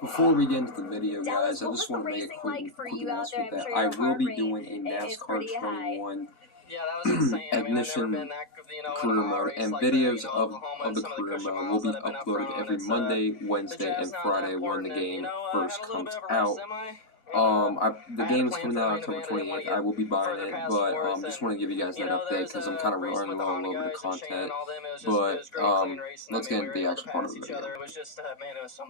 Before we get into the video, guys, I just want to make a quick announcement that I will be doing a NASCAR 21 ignition career mode, and videos of the career mode will be uploaded every Monday, Wednesday, and Friday when the game first comes out. The game is coming out October 28th. I will be buying it, but just want to give you guys that update because I'm kind of running low over the content. But let's get into the actual part of the video.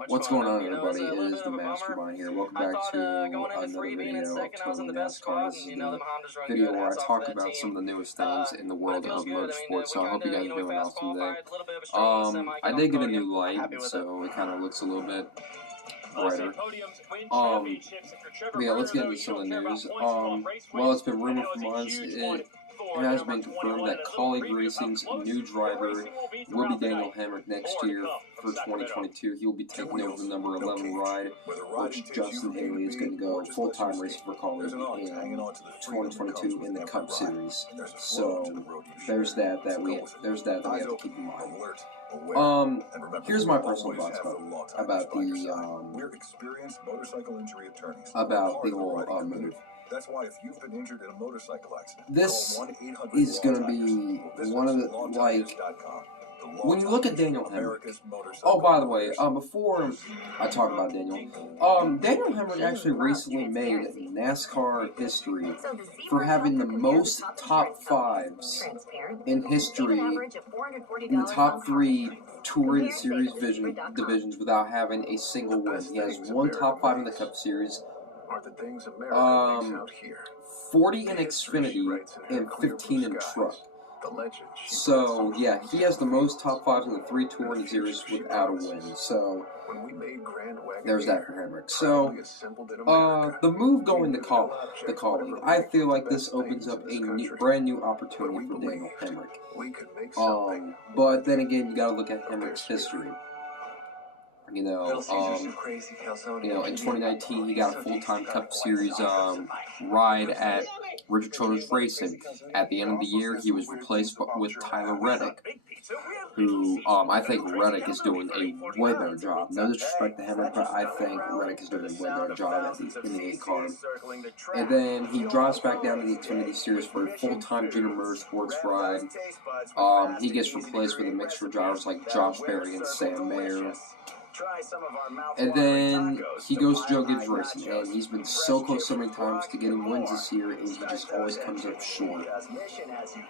What's going on, everybody? It is the Mastermind here. Welcome back to another video of Totally NASCAR. This is the video where I talk about some of the newest things in the world of motorsports. So I hope you guys are doing awesome today. I did get a new light, so it kind of looks a little bit brighter. Yeah, let's get into some of the news. Well, it's been rumored for months. It has been confirmed that Kaulig Racing's new driver will be Daniel Hemric next year for 2022. He will be taking over the number 11 ride, which Justin Haley is going to go full-time racing for Kaulig in 2022 in the Cup Series. So there's that we have to keep in mind. Here's my personal thoughts about the whole move. That's why if you've been injured in a motorcycle accident, this is going to be one of the, like, when you look at Daniel Hemric. Oh, by the way, before I talk about Daniel Hemric actually recently made NASCAR history for having the most top fives in history in the top 3 Touring Series divisions without having a single win. He has 1 top 5 in the Cup Series, 40 in Xfinity, and 15 in Truck. So, yeah, he has the most top 5s in the 3 Touring Series without a win. So, there's that for Hemric. So, the move going to Kaulig, I feel like this opens up a brand new opportunity for Daniel Hemric. But then again, you gotta look at Hemric's history. In 2019, he got a full-time Cup Series ride at Richard Childress Racing. At the end of the year, he was replaced with Tyler Reddick, who I think Reddick is doing a way better job. No disrespect to Hemric, but I think Reddick is doing a way better job in the 8 car. And then he drops back down to the Xfinity Series for a full-time Junior Motorsports ride. He gets replaced with a mixture of drivers like Josh Berry and Sam Mayer. And then he goes to Joe Gibbs Racing, and he's been so close so many times to getting wins this year, and he just always comes up short.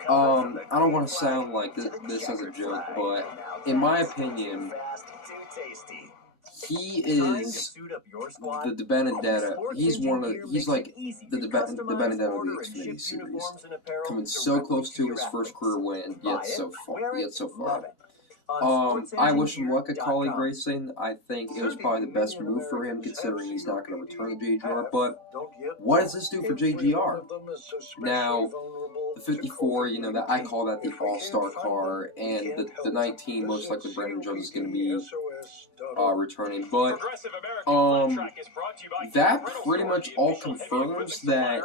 I don't want to sound like this as a joke, but in my opinion, he is the De Benedetta. He's like the De Benedetta of the Xfinity Series, coming so close to his first career win, yet so far. I wish him luck at Kaulig Racing. I think it was probably the best move for him, considering he's not going to return to JGR. But what does this do for JGR? Now, the 54, that I call that the all-star car, and the 19, most likely Brandon Jones is going to be returning. But that pretty much all confirms that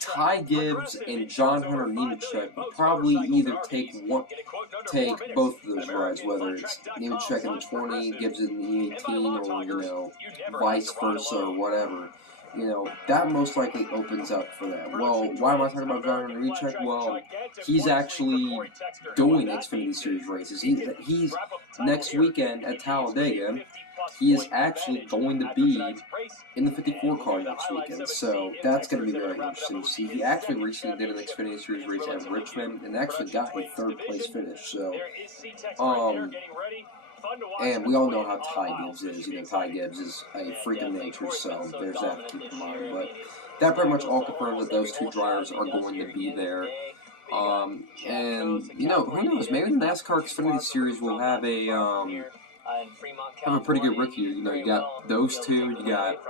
Ty Gibbs and John Hunter Nemechek will probably either take both of those rides, whether it's Nemechek in the 20, Gibbs in the 18, or, vice versa, or whatever. That most likely opens up for that. Well, why am I talking about John Hunter Nemechek? Well, he's actually doing Xfinity Series races. He's next weekend at Talladega. He is actually going to be in the 54 car next weekend, so that's going to be very interesting to see. He actually recently did an Xfinity Series race at Richmond and actually got a 3rd place finish. So, and we all know how Ty Gibbs is. Ty Gibbs is a freak of nature, so there's that to keep in mind. But that pretty much all confirms that those 2 drivers are going to be there. And who knows? Maybe the NASCAR Xfinity Series will have a pretty good rookie year. You got those 2. You got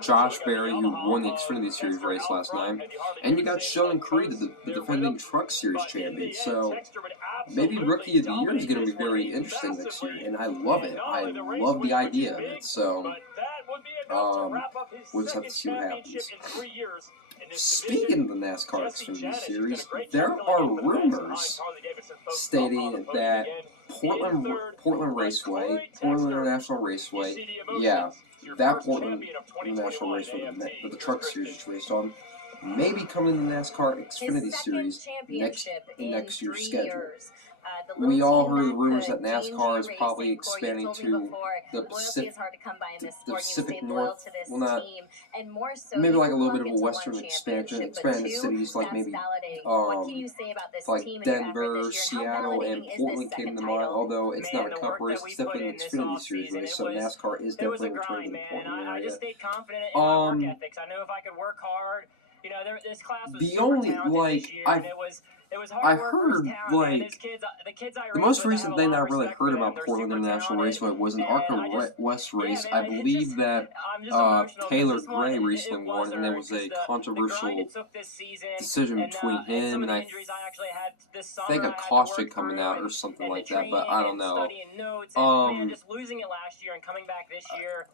Josh Berry, who won the Xfinity Series race last night, and you got Sheldon Creed, the defending Truck Series champion. So maybe Rookie of the Year is going to be very interesting next year, and I love it. I love the idea of it. So we'll just have to see what happens. Speaking of the NASCAR Xfinity Series, there are rumors stating that Portland Raceway, Portland International Raceway, yeah, that Portland International Raceway that the Truck Series is raced on, maybe coming to the NASCAR Xfinity Series in next year's schedule. We all heard the rumors that NASCAR is probably expanding to the Pacific North, well not, maybe like a little bit of a western expansion, expanding the cities like maybe like Denver, Seattle, and Portland came to mind, although it's not a cup race, it's definitely an Xfinity Series race, so NASCAR is definitely returning to the Portland area. I just stayed confident in my work ethics. I knew if I could work hard, you know, this class was the only, like, this year, and it was hard work heard, like, the most recent thing that I really heard about Portland International Raceway was an ARCA West race. I believe that Taylor Gray recently won, and there was a controversial decision between him and I think a caution coming out or something like that, but I don't know. Just losing it last year and coming back this year.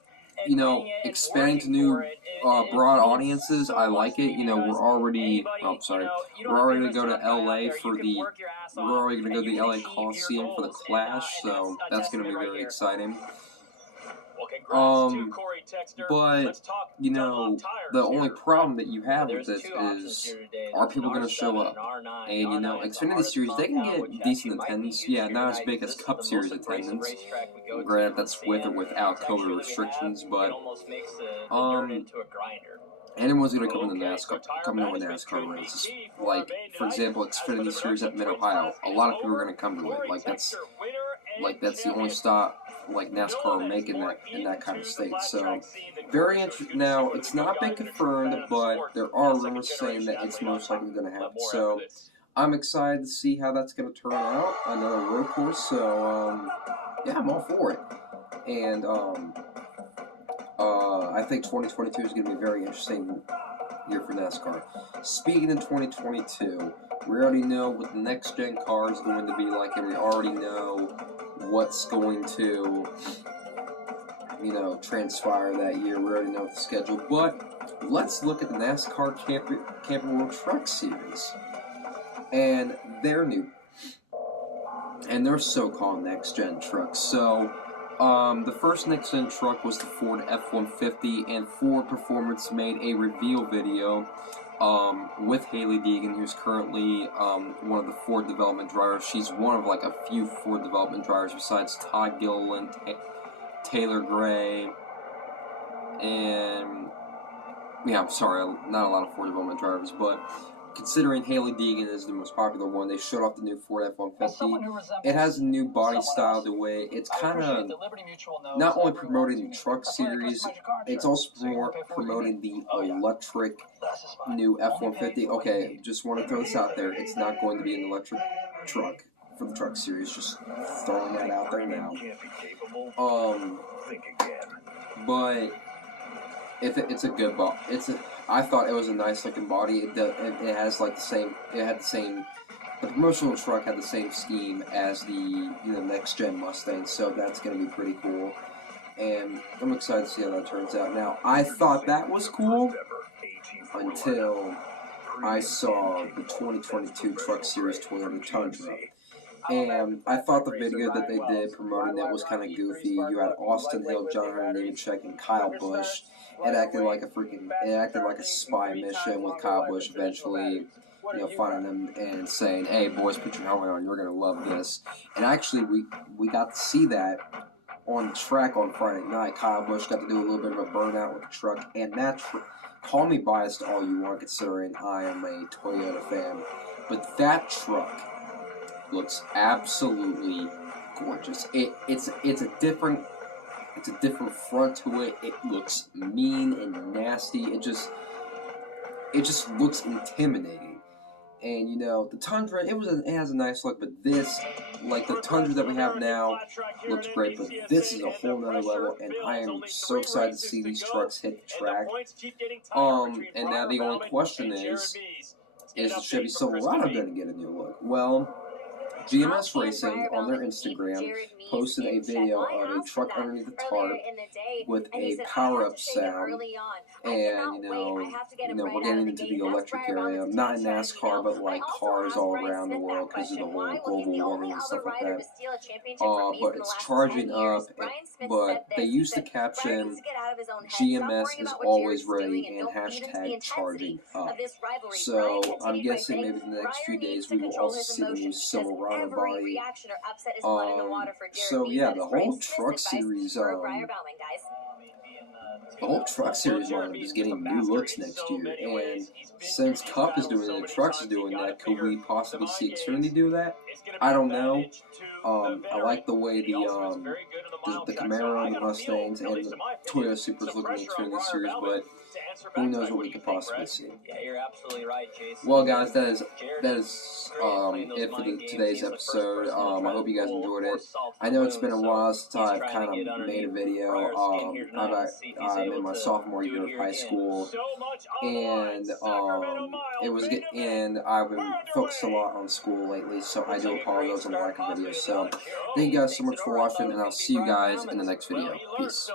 You know, expanding to new broad audiences, I like it. You know, we're already going to go to LA for the, we're already going to go to the LA Coliseum for the Clash, so that's going to be very exciting. But, you know, the only problem that you have with this is, are people going to show up? And, you know, Xfinity Series, they can get decent attendance. Yeah, not as big as Cup Series attendance. Granted, that's with or without COVID restrictions, but, anyone's going to come to a NASCAR race. Like, for example, Xfinity Series at Mid-Ohio. A lot of people are going to come to it. That's the only stop like NASCAR will make in that kind of state. So very interesting. Now it's not been confirmed, but there are rumors saying that it's most likely going to happen. So I'm excited to see how that's going to turn out. Another road course. So yeah, I'm all for it. And I think 2022 is going to be a very interesting year for NASCAR. Speaking of 2022, we already know what the next gen car is going to be like, and we already know what's going to, you know, transpire that year. We already know the schedule, but let's look at the NASCAR Camping World Truck Series and their so-called next-gen trucks. So, the first next-gen truck was the Ford F-150, and Ford Performance made a reveal video with Hailie Deegan, who's currently one of the Ford development drivers. She's one of like a few Ford development drivers besides Todd Gilliland, Taylor Gray, and yeah, I'm sorry, not a lot of Ford development drivers, but considering Hailie Deegan is the most popular one, they showed off the new Ford F-150. It has a new body style, the way it's kind of not only promoting the truck series, it's also promoting the electric new F-150. Okay, just want to throw this out there. It's not going to be an electric truck for the truck series. Just throwing that out there now. But if it's a good body, I thought it was a nice looking body. It has like the promotional truck had the same scheme as the next gen Mustang, so that's gonna be pretty cool. And I'm excited to see how that turns out. Now, I thought that was cool until I saw the 2022 Truck Series Toyota Tundra. And I thought the video that they did promoting it was kind of goofy. You had Austin Hill, John Hunter Nemechek, and Kyle Busch. It acted like a spy mission with Kyle Busch eventually, finding them and saying, "Hey boys, put your helmet on. You're gonna love this." And actually, we got to see that on the track on Friday night. Kyle Busch got to do a little bit of a burnout with the truck, and that call me biased all you want, considering I am a Toyota fan, but that truck looks absolutely gorgeous. It's a different front to it. It looks mean and nasty. It just looks intimidating. And the Tundra, it has a nice look, but this, like the Tundra that we have now, looks great. But this is a whole nother level, and I am so excited to see these trucks hit the track. And now the only question is the Chevy Silverado going to get a new look? Well, GMS Racing on their Instagram posted a video of a truck underneath the tarp with a power-up sound, and we're getting into the electric area, not in NASCAR, but like cars all around the world because of the whole global warming and stuff like that. But it's charging up, but they used the caption, GMS is always ready, and hashtag charging up. So I'm guessing maybe in the next few days we will also see the new Silverado body. So yeah, the whole truck series, lineup is getting new looks next year, and since Cup is doing it and Trucks is doing that, could we possibly see Xfinity do that? I don't know. I like the way the Camaro, the Mustangs, and the Toyota Supras look in the Xfinity Series, but who knows what we could possibly see. Yeah, you're absolutely right, Jason. Well, guys, that is it for today's episode. I hope you guys enjoyed it. I know it's been a while since I've kind of made a video. I'm in my sophomore year of high school, and I've been focused a lot on school lately, so I do apologize on the lack of videos. So thank you guys so much for watching, and I'll see you guys in the next video. Peace.